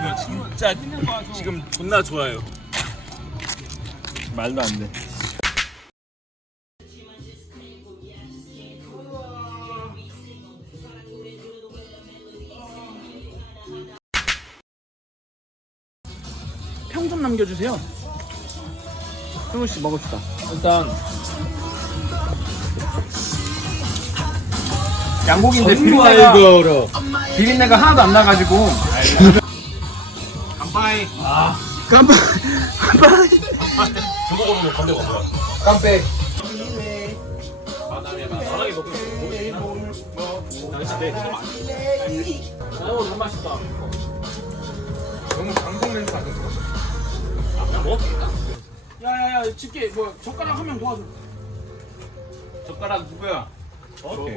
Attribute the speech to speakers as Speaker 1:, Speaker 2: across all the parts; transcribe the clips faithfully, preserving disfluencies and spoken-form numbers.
Speaker 1: 이거 진짜 지금 존나 좋아요. 말도 안 돼.
Speaker 2: 평 좀 남겨주세요. 승우 씨 먹읍시다. 일단 양고기인데 비린내가 비린내가 하나도 안 나가지고.
Speaker 1: 간파이.
Speaker 2: 아 깜빡 깜빡.
Speaker 1: 중국 오면 건데 뭐야?
Speaker 2: 깜빡.
Speaker 1: 바다에 바닥에 먹고 있어. 나 진짜 오 너무 맛있다.
Speaker 2: 너무 방송 멘트 안 했어.
Speaker 1: 아, 뭐?
Speaker 2: 야야야 집게 뭐 젓가락 한 명 도와줘.
Speaker 1: 젓가락 누구야? 오케이.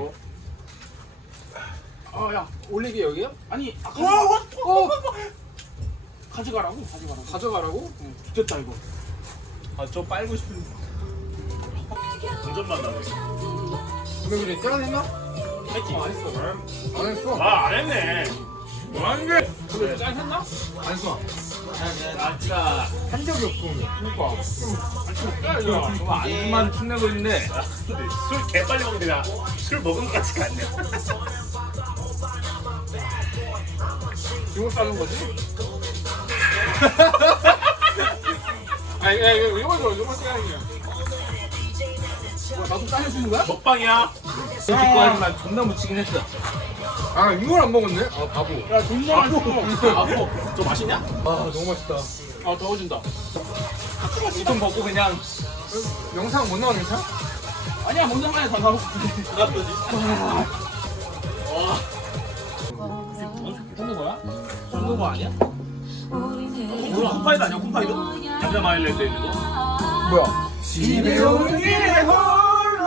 Speaker 2: 아야 올리기 여기요? 아니 아, 가져... 어, 가져가라고 가져가라고 가져가라고? 응. 됐다 이거.
Speaker 1: 아 좀 빨고 싶은데. 동전만 나네.
Speaker 2: 이거 그래 짠했나?
Speaker 1: 했지.
Speaker 2: 안 했어. 안 했어.
Speaker 1: 아 안 했네. 뭐한 게?
Speaker 2: 근데 짠 했나? 안 했어.
Speaker 1: 아 진짜
Speaker 2: 한 적이 없어. 그러니까.
Speaker 1: 야 이거 안주만 축내고 있는데. 근데 술 개빨리 먹는데 술 먹은 것 같지가 않네.
Speaker 2: 이거 싸는 거지? 아니 야 이거 이거 이거 이거 써야지. 뭐 나도 짜내주는 거야?
Speaker 1: 먹방이야.
Speaker 2: 듣고 하지만 존나 묻히긴 했어. 아 이걸 안 먹었네? 아 바보. 야 존나 맛있어.
Speaker 1: 아뭐 좀 맛있냐?
Speaker 2: 아 너무 맛있다. 아 더워진다.
Speaker 1: 좀 먹고 그냥.
Speaker 2: 영상 못 나가는 차? 아니야 못 나가야 다 나오고.
Speaker 1: 나쁘지.
Speaker 2: 먹는 거야? 먹는 거 아니야?
Speaker 1: 물론 콤파이도 아니야 콤파이도? 남자 마일랜드에 있는 거?
Speaker 2: 뭐야? 집에 오는 길에 홀로.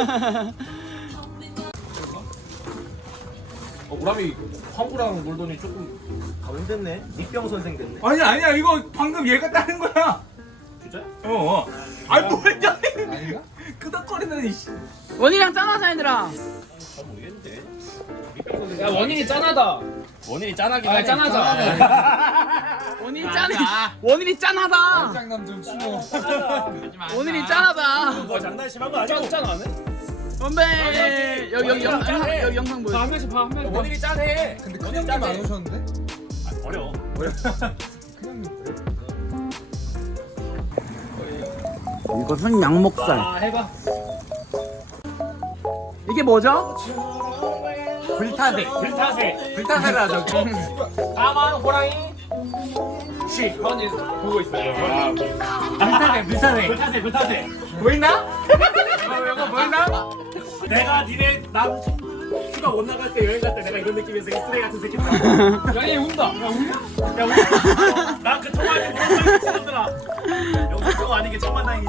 Speaker 1: 어, 우람이 황구랑 놀더니 조금 가운데네. 닉병 선생 됐네.
Speaker 2: 아니 아니야 이거 방금 얘가 따는 거야.
Speaker 1: 진짜?
Speaker 2: 어. 아니 뭐야? 아닌가? 끄덕거리는 이씨. 원이랑 짠하자 얘들아.
Speaker 1: 잘 모르겠는데. 닉병 선생.
Speaker 2: 야 원인이 짠하다.
Speaker 1: 원인이 짠하긴
Speaker 2: 아
Speaker 1: 하네.
Speaker 2: 짠하자. 원인이 짠해. 원인이 짠하다.
Speaker 3: 장남 좀 치고.
Speaker 2: 원인이 짠하다.
Speaker 1: 뭐 장난 심한 거 아니야?
Speaker 2: 짠 안 해? 선배 여기 여기 영상
Speaker 1: 짠해.
Speaker 2: 여기 영상 보여. 한 명씩 봐한 명씩.
Speaker 1: 원인이 짠해.
Speaker 3: 근데
Speaker 1: 원인이
Speaker 3: 큰형님 안
Speaker 1: 짠해.
Speaker 3: 오셨는데?
Speaker 1: 아, 어려워.
Speaker 3: 큰형님.
Speaker 2: 이것은 양목살.
Speaker 1: 아 해봐.
Speaker 2: 이게 뭐죠?
Speaker 1: 불타세. 불타세.
Speaker 2: 불타세라 저기.
Speaker 1: 까만 호랑이. 시. 허니 보고 있어요.
Speaker 2: 불타세 불타세.
Speaker 1: 불타세 불타세.
Speaker 2: 보이나? 어, 이거 보이나?
Speaker 1: 내가 니네 남 휴가 못 나갈 때 여행 갈 때 내가 이런 느낌에서 이 쓰레기 같은 새끼들.
Speaker 2: 야얘 운다. 야 운냐?
Speaker 1: 야 우리 나그 통화에 물어보는 친구들아. 여기 저거 아니게 천만 다행이지.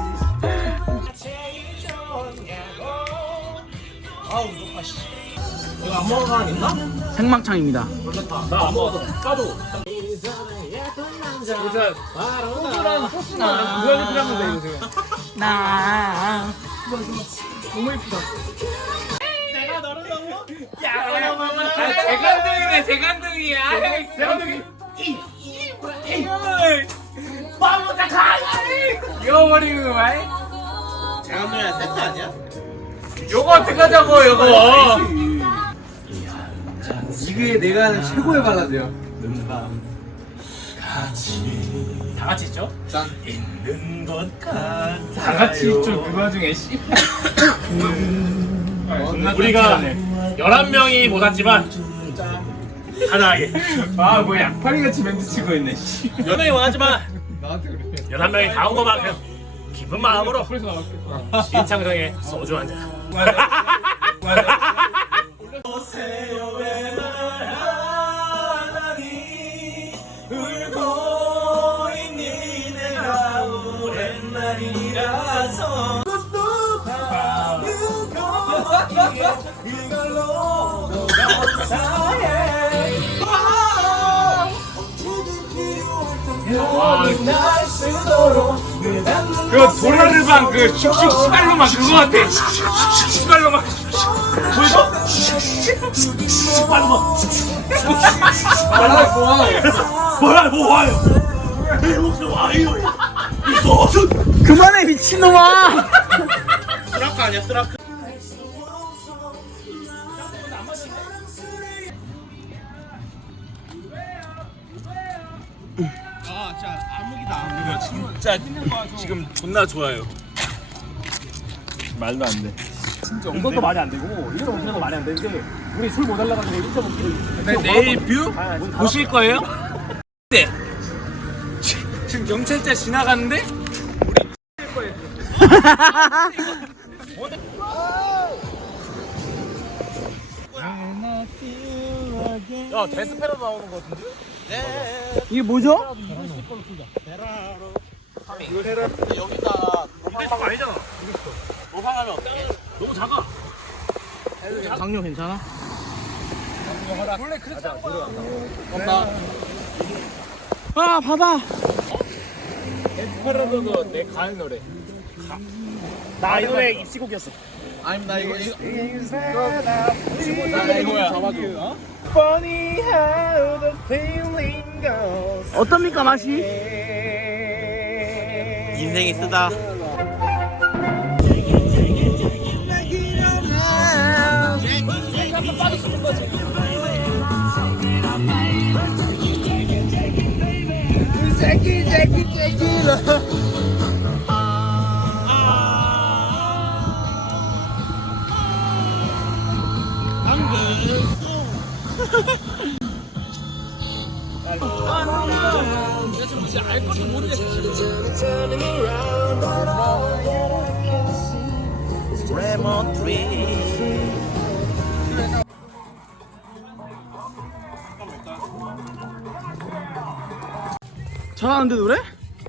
Speaker 1: 아우 높아 씨. 이거 안 먹은 사람 있나?
Speaker 2: 생막창입니다.
Speaker 1: 나 안 먹었어. 까도.
Speaker 2: 진짜 소주랑 소스나 무한히 필요한 건데 이거 지금. 나 너무 예쁘다.
Speaker 1: 내가 너를 너무
Speaker 2: 아, 재간둥이네 재간둥이야. 재간둥이. 바보다 가지. 잃어버리는 거야?
Speaker 1: 재간둥이랑 세트 아니야?
Speaker 2: 요거 어떻게 하자고 요거. 이게 내가 하는 최고의 발라드야.
Speaker 1: 다 같이 있죠?
Speaker 2: 짠.
Speaker 1: 있는 것 같아.
Speaker 2: 다 같이 있죠 그 와중에 씨.
Speaker 1: 우리가 열한 명이 못 왔지만 하나하게
Speaker 2: 아 뭐 약팔이 같이 멘트 치고 있네 씨.
Speaker 1: 열 명이 못 왔지만
Speaker 3: 나한테 그래.
Speaker 1: 열한 명이 다 온 것만큼 기쁜 마음으로
Speaker 2: 그래서 나왔겠다.
Speaker 1: 인창정에 소주 한 잔. 울고 있니 내가 오랜 날이라서 이걸로 감사해. 날 쓰도록
Speaker 2: 그 도라르방 그 슉슉 시발로만 그거 같아. 시발로만.
Speaker 1: 보이죠? 빨리 봐.
Speaker 2: 아 좋아.
Speaker 1: 뭐야 뭐 와요 내 목숨 와요 이 소스
Speaker 2: 그만해 미친놈아.
Speaker 1: 스라크 아니야 스라크 진짜 지금 존나 좋아요. 말도 안 돼. 진짜
Speaker 4: 이것도 말이 안 되고 일 점 오 킬로도 말이 안 되는데 우리 술 못 달라가지고 일 점 오 킬로.
Speaker 1: 네, 내일 뷰 보실 거예요? 네. 지금 경찰차 지나가는데 야 데스페라 나오는 거 같은데?
Speaker 2: 이게 뭐죠?
Speaker 1: 여기가 노팡방 아니잖아. 노팡하면 어때? 너무 작아.
Speaker 2: 강요 괜찮아?
Speaker 1: 원래 그랬잖아.
Speaker 2: 아 바다.
Speaker 1: 데스페라도 내 가는 노래.
Speaker 4: 나 이 노래 입시곡이었어.
Speaker 2: 아닙니다 이거 이거.
Speaker 1: 나 이거야.
Speaker 2: 잡아줘.
Speaker 4: Funny how the feeling goes.
Speaker 2: 어떻습니까 맛이?
Speaker 1: 인생이 쓰다.
Speaker 2: 잘하는데 노래?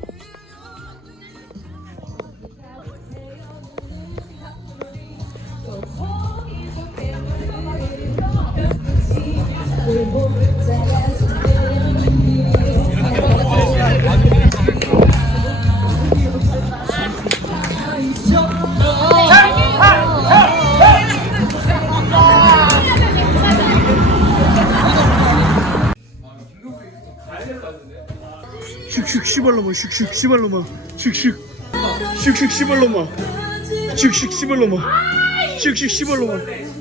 Speaker 2: 슉슉 씨발로마 슉슉 씨발로마 슉슉 슉슉 씨발로마 슉슉 씨발로마 슉슉 씨발로마.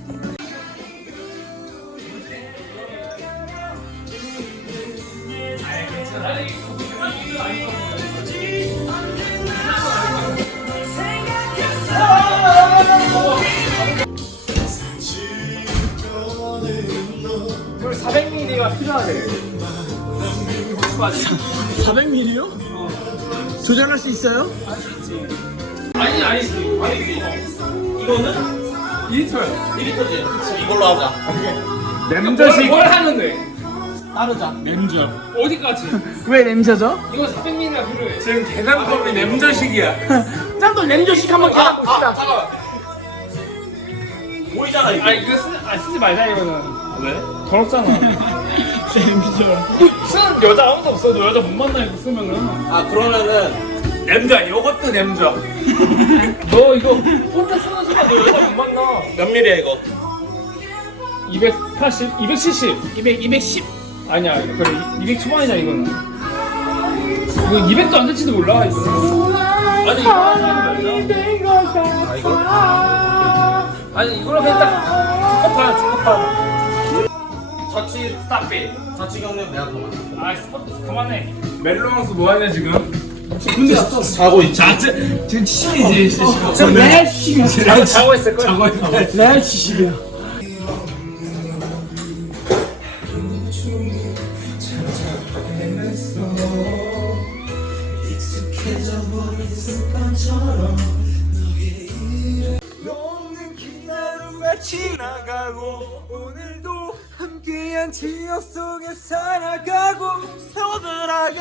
Speaker 4: 사백 밀리리터가 필요하네.
Speaker 2: 사백 밀리리터요? 조절할 수 있어요?
Speaker 1: 아니 아니지. 아니 이거는 이 리터야. 이 리터지. 이걸로 하자.
Speaker 4: 냄새식.
Speaker 1: 뭘 하는데?
Speaker 2: 따르자.
Speaker 1: 냄저.
Speaker 4: 어디까지?
Speaker 2: 왜 냄새죠?
Speaker 4: 이거 사백 밀리리터가 필요해.
Speaker 1: 지금 계산법이 냄저식이야.
Speaker 2: 짱도 냄새식 한번 계산 봅시다.
Speaker 1: 보이잖아 이거.
Speaker 4: 아니 이거 쓰, 아, 쓰지 말자 이거는.
Speaker 1: 왜?
Speaker 4: 더럽잖아. 쓰는 여자 아무도 없어. 너 여자 못 만나 이거 쓰면은.
Speaker 1: 아 그러면은 냄저. 이것도 냄저.
Speaker 4: 너 이거 혼자 쓰는 순간 너 여자 못 만나.
Speaker 1: 몇 밀이야 이거?
Speaker 4: 이백팔십, 이백칠십, 이백, 이백십. 아니야, 그래 이백 초반이냐 이거는. 이거 이백도 안 될지도 몰라 이거는. 아니 이거 하지 말자.
Speaker 1: 아 이거?
Speaker 4: 아니 이걸로 그냥 딱 두컵판, 두컵판.
Speaker 1: 자취 스타피. 자취 경력 내가 더 많아.
Speaker 4: 아, 스포츠 그만해.
Speaker 1: 멜로망스 뭐하냐 지금?
Speaker 2: 군대 갔어.
Speaker 1: 자고 있지. 자, 지금 치이지.
Speaker 2: 지금 레알 시십이야.
Speaker 4: 자고 있을 거야.
Speaker 1: 자고 있어.
Speaker 2: 레알 시십이야.
Speaker 1: 지나가고 오늘도 함께한 기억 속에 살아가고 서늘하게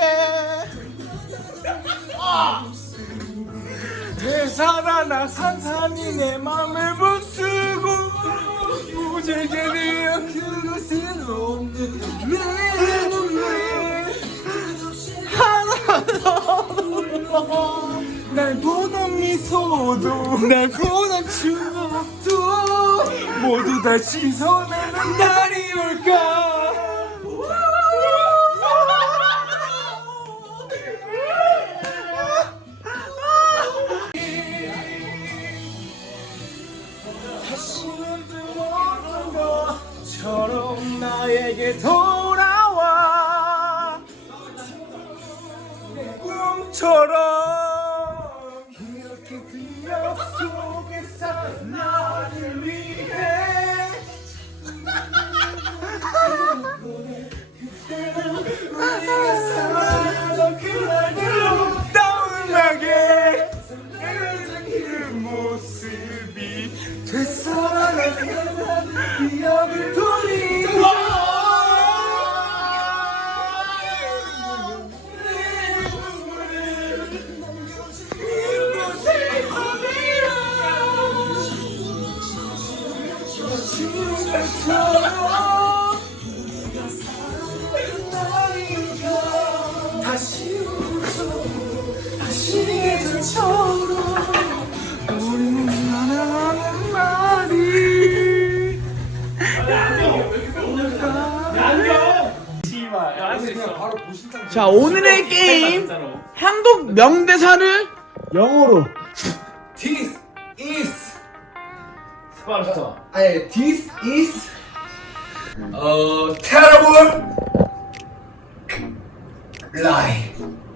Speaker 1: 되살아나 산산이 내 맘을 부수고 무질게 되어 그곳은 없는 내 눈물 하나도 날 보던 미소도 날 보던 추억도 모두 다 씻어내는 날이 올까. 바보처럼 이렇게 기억 속에 산 나를 위해 우리가 살아던 그날들로 떠올라게 그 모습이 되살아나는 기억을 돌리고 다시 웃어 다시 예전처럼 우리는 사랑하는 말이
Speaker 2: 자, 오늘의 게임 한국 명대사를 영어로.
Speaker 1: This is
Speaker 4: 스파르타.
Speaker 1: 아니 This is 어 terrible lie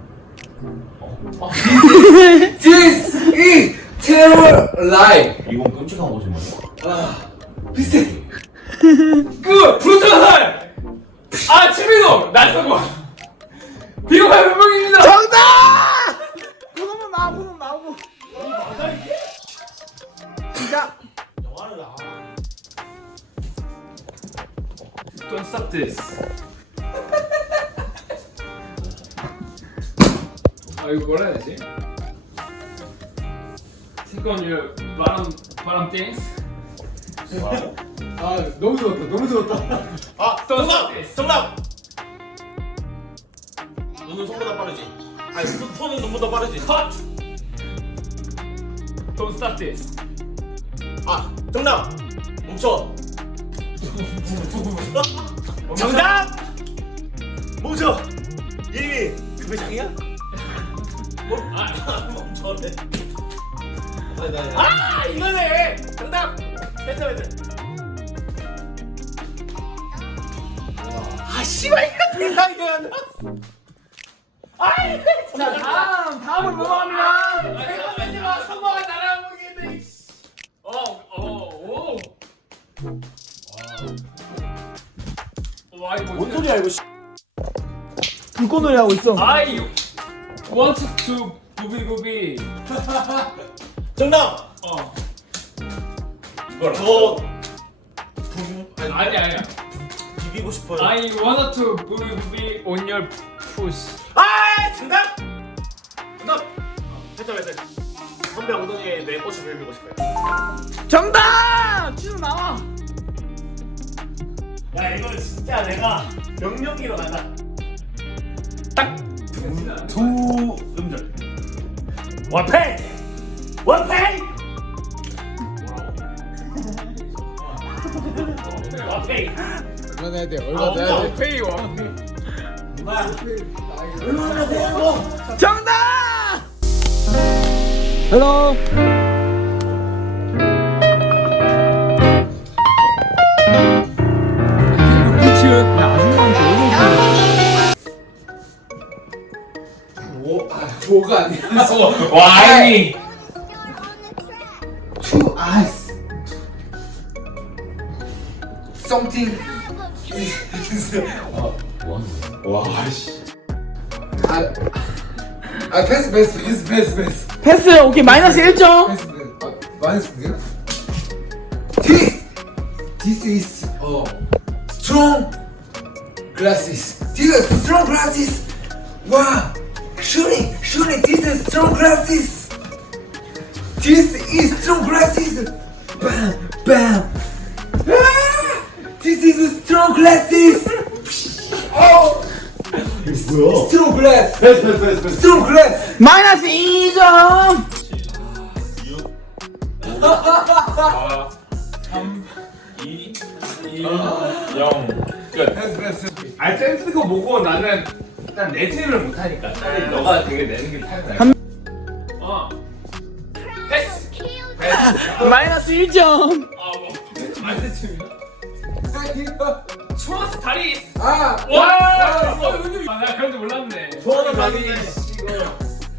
Speaker 1: This is terrible lie
Speaker 5: 이건 끔찍한 거지 뭐.
Speaker 1: 아 비슷해
Speaker 4: 그 불타살. 아 치민호 날쏘고. 비호가 몇 명입니다.
Speaker 2: 정답! 그거만 나와, 그거만 나오고. 시작.
Speaker 4: Don't stop this. 아 이거 뭐라 해야 되지? Think on your bottom bottom things.
Speaker 3: 아 너무 좋았다 너무 좋았다.
Speaker 1: 아
Speaker 4: Don't stop
Speaker 1: 정답
Speaker 4: this.
Speaker 1: 정답 눈은 손보다 빠르지 아니 손- 손은 눈보다 빠르지
Speaker 4: Cut. Don't stop this.
Speaker 1: 아 정답 멈춰 정답 멈춰 이름이 그 회장이야? 아 멈춰네 아 이거네 정답 됐다 됐다 아 씨발 이거 대상이 안 나왔어 아이
Speaker 2: 자, 다음, 다음을 넘어갑니다.
Speaker 4: 잠깐만요. 선거가 날아오겠네. 어, 어, 오. 와 이거
Speaker 1: 뭔 소리야 이거 씨.
Speaker 2: 불꽃놀이 하고 있어.
Speaker 4: I want to 부비 부비.
Speaker 1: 정답
Speaker 4: 어.
Speaker 1: 너
Speaker 4: 아니 아니야.
Speaker 1: 비비고 싶어요
Speaker 4: I want to 부비 부비 on your push.
Speaker 1: 아 정답 정답 됐다 됐다 선배 엉덩이에 내 꽃을 빌리고 싶어요
Speaker 2: 정답! 지금 나와.
Speaker 1: 야 이거 진짜 내가 명령기로 간다 두 음절 원페이 원페이 원페이
Speaker 3: 얼마나 해야 돼?
Speaker 1: 아,
Speaker 3: 얼마나 해야 돼?
Speaker 4: 페이 와.
Speaker 1: 얼마나 되고
Speaker 2: 정답! 헬로.
Speaker 3: 조가 아니야.
Speaker 4: 와이.
Speaker 3: Two eyes. Something.
Speaker 5: 와,
Speaker 3: 와 씨. 아, 아 패스 패스 패스 패스 패스
Speaker 2: 패스. 오케이, 마이너스 일 점.
Speaker 3: 패스 패스. 아 마이너스인데요? This this is uh strong glasses. This is strong glasses. Wow. Surely, surely this is strong glasses. This is strong glasses. Bam, bam. Ah, this is strong glasses. Oh,
Speaker 1: 뭐야
Speaker 3: strong glass.
Speaker 1: 패스 패스 패스 패스
Speaker 3: Strong glass.
Speaker 2: 마이너스 이 점.
Speaker 4: 삼, 이, 일, 영. 끝.
Speaker 3: 패스 패스.
Speaker 4: 아 센스가 뭐고 나는 일단 내지를 못하니까. 차라리 너가 되게 내는 게 편해. 어. 패스. 패스.
Speaker 2: 마이너스 일 점.
Speaker 4: 아 뭐. 안 되지. 초아스 다리.
Speaker 3: 아,
Speaker 4: 와. 어, 은유. 아, 나 그런 줄 몰랐네.
Speaker 1: 좋아하는 말이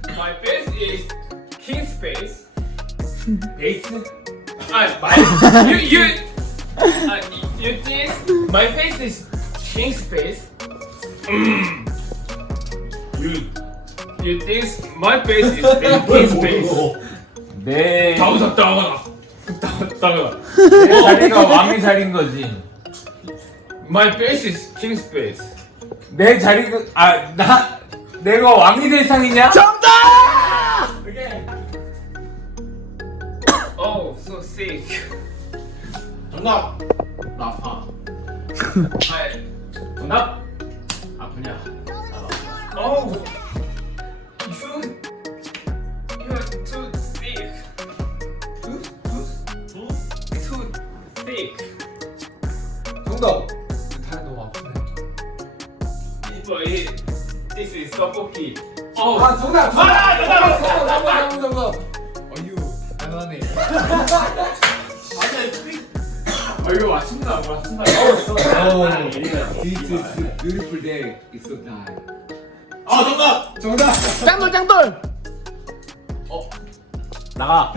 Speaker 4: 베이스? 아, my you you 아, you think my face is king space? 음. You you think my face is king space?
Speaker 6: 내,
Speaker 4: 따가다 따가다 따가다.
Speaker 6: 내 자리가 왕의 자리인 거지.
Speaker 4: My face is king space.
Speaker 6: 내 자리가, 아, 나, 내가 왕이 될 상이냐?
Speaker 4: Oh, so sick.
Speaker 1: 정답. 나 아파.
Speaker 4: 아, 정답.
Speaker 1: 아프냐?
Speaker 4: Oh, you you're too thick. Too too too thick.
Speaker 3: 정답. 다리 너무 아프네.
Speaker 4: Boy, this is 떡볶이. Oh,
Speaker 3: 아 정답.
Speaker 4: 아,
Speaker 3: 정답. 정답. 정답. 정답. 정답. 어유. 잘하네.
Speaker 4: 아 이거 맞춘다, 맞춘다.
Speaker 3: Oh, this is beautiful day. It's so nice.
Speaker 1: 아 정답.
Speaker 3: 정답.
Speaker 2: 짱돌 짱돌.
Speaker 6: 나가.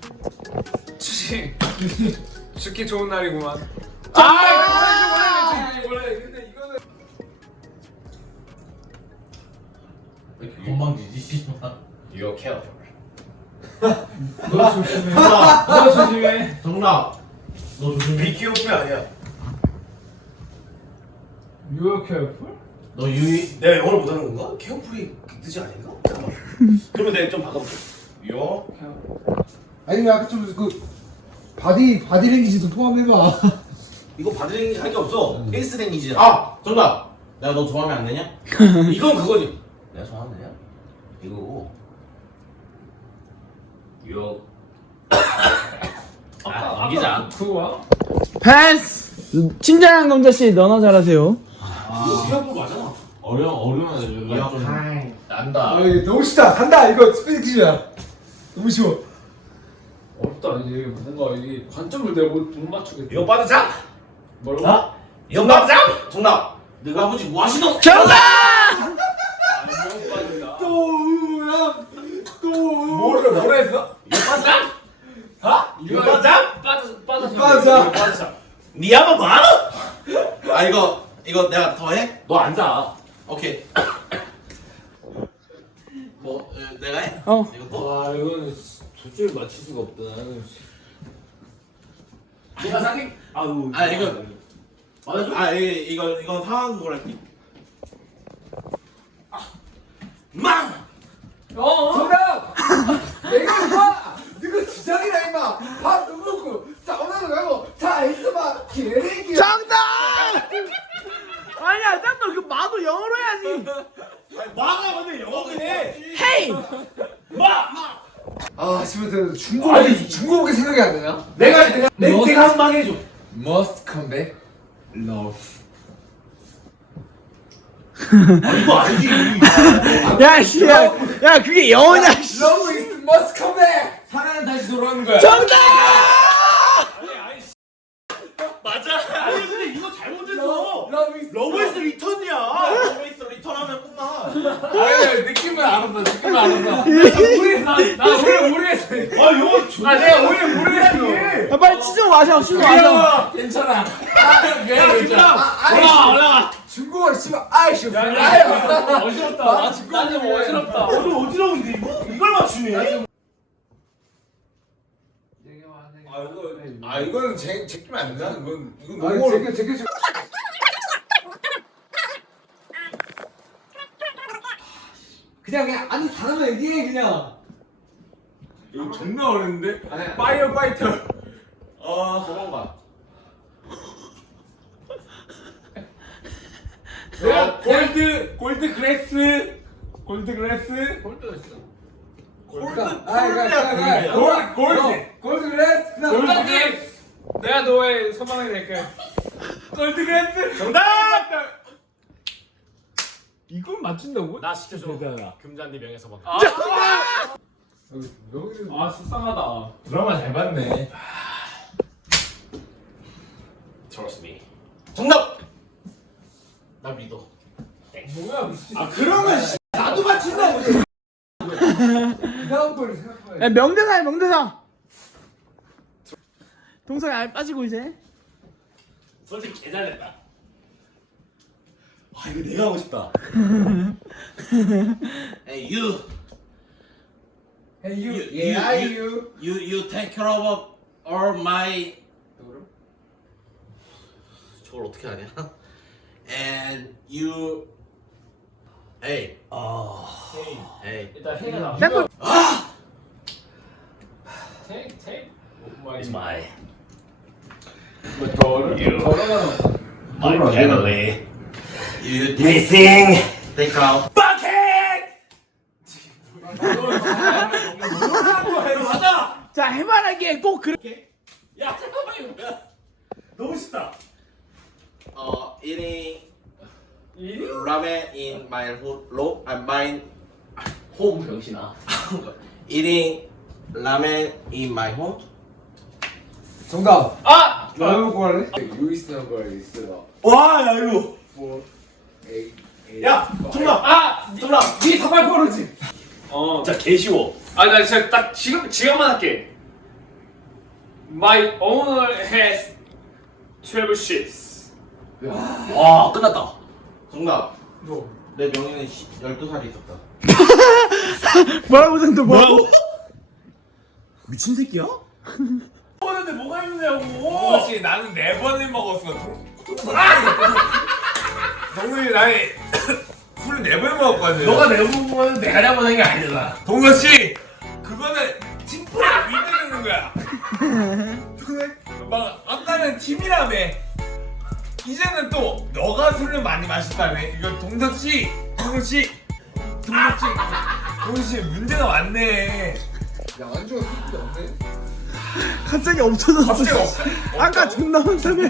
Speaker 4: 주식 죽기 좋은 날이구만.
Speaker 2: 아!
Speaker 4: 원래 근데 이거는
Speaker 5: 건방지지 씨발.
Speaker 1: You're careful.
Speaker 4: 너 조심해. 너 조심해.
Speaker 5: 정답. 너 조심해.
Speaker 1: 비키오프 아니야.
Speaker 4: You are careful?
Speaker 1: 너 유이 내가 영어를 못하는 건가? 케어풀이 그 뜻이 아닌가? 그러면 내가 좀 바꿔볼게. You're
Speaker 3: 아니 아까 좀그 바디 바디 랭귀지도 포함해봐.
Speaker 1: 이거 바디랭귀지 할 게 없어. 페이스 랭귀지야.
Speaker 5: 아 정답. 내가 너 좋아하면 안 되냐?
Speaker 1: 이건 그거지.
Speaker 5: 내가 좋아하면 되냐? 이거고.
Speaker 1: You're
Speaker 4: 아까
Speaker 5: 넘기자.
Speaker 4: 그거야?
Speaker 2: 패스. 친절한 검자씨 너나 잘하세요.
Speaker 1: 이거 비하볼 맞아.
Speaker 5: 어려 어려면 내가 좀
Speaker 1: 난다.
Speaker 3: 아 이거 너무 쉽다. 간다. 이거 스피드 퀴즈야. 너무 쉬워.
Speaker 4: 어렵다. 이제 뭔가 이게 관점을 내가 못, 못 맞추겠어.
Speaker 1: 이거 빠르자.
Speaker 4: 뭐라고?
Speaker 5: 어?
Speaker 1: 이거 빠르자.
Speaker 5: 정답. 너가 아버지 뭐 하시노?
Speaker 2: 정답.
Speaker 4: 아, 이거 빠진다.
Speaker 3: 또랑 또.
Speaker 4: 뭐를 뭐라 했어?
Speaker 1: 이거 빠르자.
Speaker 4: 아?
Speaker 1: 이거 빠르자.
Speaker 4: 빠져 빠져
Speaker 3: 빠져.
Speaker 4: 빠져.
Speaker 1: 니 한번 뭐 하노? 아 이거 이거 내가 더 해?
Speaker 5: 너 앉아.
Speaker 1: 오케이. 뭐 어, 내가 해?
Speaker 2: 어.
Speaker 1: 이것도?
Speaker 4: 와 이거는 도저히 맞출 수가 없다.
Speaker 1: 내가 사기?
Speaker 4: 아우.
Speaker 1: 아 이거 맞아? 아 이거 이거 이건 상황 그걸 할게. 아, 망!
Speaker 4: 어?
Speaker 3: 정답. 내가 봐. 이거 주장이라 임마. 밥 누구고 사우나도 가고 다 있어봐. 개랭이야.
Speaker 2: 정답. 아니야 짱돌 그 마도 영어로 해야지.
Speaker 1: 마가 근데 영어긴 해.
Speaker 2: 헤이.
Speaker 1: 마!
Speaker 3: 아 지금 중국어밖에 중국어밖에 생각이 안 나냐?
Speaker 1: 내가 내가 내- 내가 한 방 해줘.
Speaker 3: Must come back. Love.
Speaker 1: 아 이거 아니지.
Speaker 2: 야 씨야. 야 그게 영어냐? 씨.
Speaker 3: Love is must come back.
Speaker 4: 사랑은 다시 돌아오는 거야.
Speaker 2: 정답.
Speaker 1: 맞아. 아니 근데 이거 잘못했어.
Speaker 3: Love is
Speaker 1: 러브이스 리턴이야. 러브이스 리턴하면 끝나.
Speaker 4: 아니 느낌은 알았어. 느낌은 알았어. 모르겠어. 나 오늘 모르겠어.
Speaker 1: 아 영어 존나.
Speaker 4: 아 내가 오늘 모르겠어.
Speaker 2: 야, 빨리 치즈 마셔. 치즈 마셔.
Speaker 4: 괜찮아.
Speaker 1: 야 진짜. 올라가 올라가.
Speaker 3: 중국어를 씨발 아이씨.
Speaker 4: 야, 야, 어지럽다. 나 나는 어지럽다.
Speaker 1: 오늘 어지러운데 이거? 이걸 맞추네.
Speaker 3: 아 이거
Speaker 1: 아 이거는 제 제끼면 안 되나? 이건 이건
Speaker 3: 아
Speaker 1: 너무
Speaker 3: 제게 제게 좀. 그냥 그냥 아니 단어만 얘기해 그냥.
Speaker 4: 이거 존나 어려운데?
Speaker 3: 아니야.
Speaker 4: 파이어 파이터.
Speaker 1: 어 도망가.
Speaker 4: 내가 골드 골드 그래스 골드 그래스 골드였어.
Speaker 1: 골드
Speaker 3: 아, 아,
Speaker 4: 골 골드
Speaker 3: 골드 그래스. 그다음
Speaker 4: 골드 그래스. 내가 너의 소망이 될게. 골드 그래스.
Speaker 1: 정답.
Speaker 4: 이걸 맞춘다고?
Speaker 1: 나 시켜줘.
Speaker 4: 대단하다.
Speaker 1: 금잔디 명예서방.
Speaker 4: 아, 아 속상하다.
Speaker 6: 드라마 잘 봤네.
Speaker 1: Trust me. 정답. 나 믿어.
Speaker 4: 뭐야 미친.
Speaker 1: 아 그러면 씨, 나도 맞춘다고.
Speaker 3: 그다음 거를 생각해.
Speaker 2: 야 명대사야 명대사. 동성이 알 빠지고 이제.
Speaker 1: 솔직히 개 잘했다. 아 이거 내가 하고 싶다.
Speaker 5: Hey you,
Speaker 3: Hey you,
Speaker 5: You-
Speaker 3: yeah,
Speaker 5: you-
Speaker 3: I
Speaker 5: you-
Speaker 3: you.
Speaker 5: you you take care of all my. 저걸 어떻게 하냐? And you. Hey. 아. Hey.
Speaker 4: 일단 해가 나.
Speaker 2: 땡골.
Speaker 4: 테이프 테이프.
Speaker 1: It's my
Speaker 2: 더
Speaker 1: my family.
Speaker 5: You
Speaker 1: Missing
Speaker 5: take out.
Speaker 2: 자 해바라기에 꼭 그렇게.
Speaker 1: 야 잠깐만 이거 뭐야? 너무 쉽다.
Speaker 5: Uh, eating ramen in my ho- room. I mine.
Speaker 1: 호흡 병신아.
Speaker 5: Eating ramen in my home.
Speaker 3: 정답.
Speaker 4: 아!
Speaker 3: 뭐 해먹고 할래? 유이스 넘버 있어.
Speaker 1: 와야 이거.
Speaker 3: four, eight, eight.
Speaker 1: 야 정답.
Speaker 4: 아!
Speaker 1: 정답.
Speaker 2: 네 사발 포르지.
Speaker 4: 어.
Speaker 1: 진짜 개 쉬워.
Speaker 4: 아, 나 진짜 딱 지금 지금만 할게. My owner has twelve sheets.
Speaker 1: 와 끝났다.
Speaker 5: 정답.
Speaker 2: 뭐?
Speaker 5: 내 명예는 시- 열두 살이 있었다.
Speaker 2: 뭐라고 정도 뭐라고?
Speaker 3: 미친 새끼야?
Speaker 1: 먹었는데 뭐가 있느냐고.
Speaker 6: 혹시 나는 네 번을 먹었어. 동훈이 나이 술을 네 번 먹었거든.
Speaker 1: 너가 내부 먹었는데 내가 잘못한 게 아니잖아.
Speaker 6: 동선 씨, 그거는 팀플에 위대는 거야. 막 아까는 팀이라며. 이제는 또 너가 술을 많이 마셨다며. 이거 동석 씨, 동석 씨, 동석 씨, 동석 씨 문제가 많네.
Speaker 3: 야 안주가 수준이 없네.
Speaker 2: 갑자기 없어졌어.
Speaker 6: 갑자기 없.
Speaker 2: 아까 존나 많다며.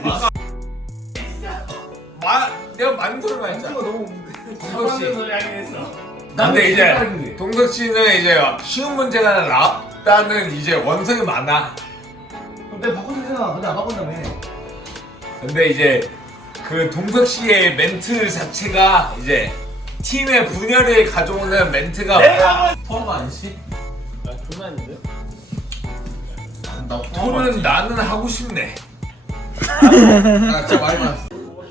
Speaker 6: 마, 내가 많은 소리 많이 했잖아.
Speaker 3: 안주가 너무 없는데.
Speaker 6: 동석 씨.
Speaker 1: 소리 하긴 했어.
Speaker 6: 근데 이제 동석 씨는 이제 쉬운 문제가 나다는 이제 원성이 많아.
Speaker 1: 근데 바꿔주잖아. 근데 안 바꾼다며.
Speaker 6: 근데 이제 그 동석 씨의 멘트 자체가 이제 팀의 분열을 가져오는 멘트가
Speaker 1: 내가
Speaker 5: 포함 아니지?
Speaker 4: 아, 존나 했는데?
Speaker 5: 나
Speaker 6: 토는 나는 하고 싶네.
Speaker 5: 나 진짜 많이 많았어.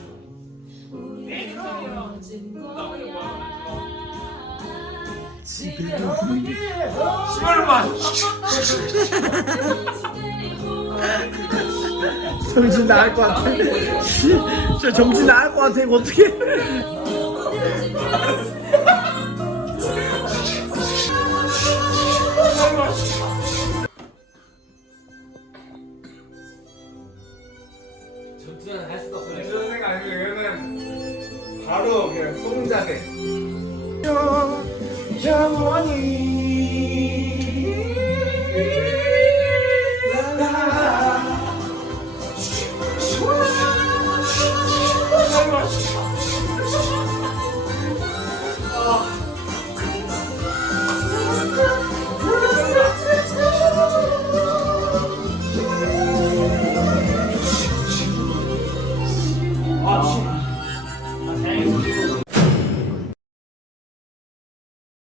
Speaker 6: 씨발만.
Speaker 2: 정신 나갈 것 같아. 진짜 정신 나갈 것 같아. 이거 어떻게?
Speaker 4: 전투는 할 수가 없어.
Speaker 6: 그런 생각 아니고 이거는 바로 그냥 송자대.
Speaker 2: 영원히